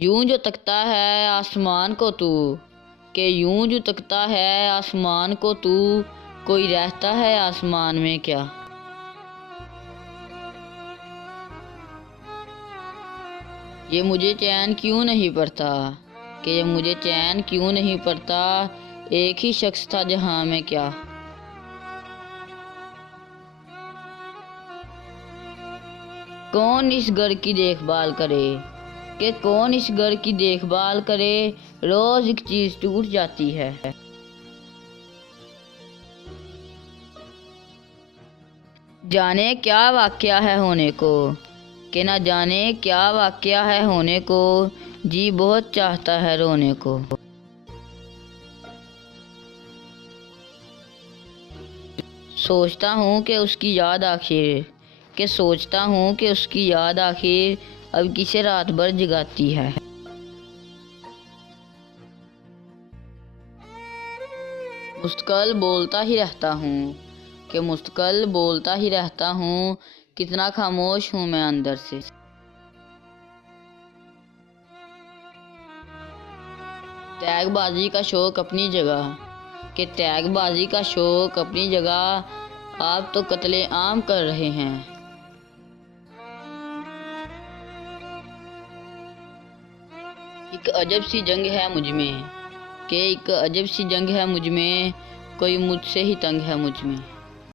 یوں جو تکتا ہے آسمان کو تو، کہ یوں جو تکتا ہے آسمان کو تو، کوئی رہتا ہے آسمان میں کیا؟ یہ مجھے چین کیوں نہیں پڑتا، کہ یہ مجھے چین کیوں نہیں پڑتا، ایک ہی شخص تھا جہاں میں کیا؟ کون اس گھر کی دیکھ بھال کرے، کہ کون اس گھر کی دیکھ بھال کرے، روز ایک چیز ٹوٹ جاتی ہے۔ جانے کیا واقعہ ہے ہونے کو، کہ نہ جانے کیا واقعہ ہے ہونے کو، جی بہت چاہتا ہے رونے کو۔ سوچتا ہوں کہ اس کی یاد آخر، کہ سوچتا ہوں کہ اس کی یاد آخر اب کسے رات بھر جگاتی ہے۔ مستقل بولتا ہی رہتا ہوں، کہ مستقل بولتا ہی رہتا ہوں، کتنا خاموش ہوں میں اندر سے۔ تیگ بازی کا شوق اپنی جگہ، کہ تیگ بازی کا شوق اپنی جگہ، آپ تو قتل عام کر رہے ہیں۔ ایک عجب سی جنگ ہے مجھ میں، کہ ایک عجب سی جنگ ہے مجھ میں، کوئی مجھ سے ہی تنگ ہے مجھ میں۔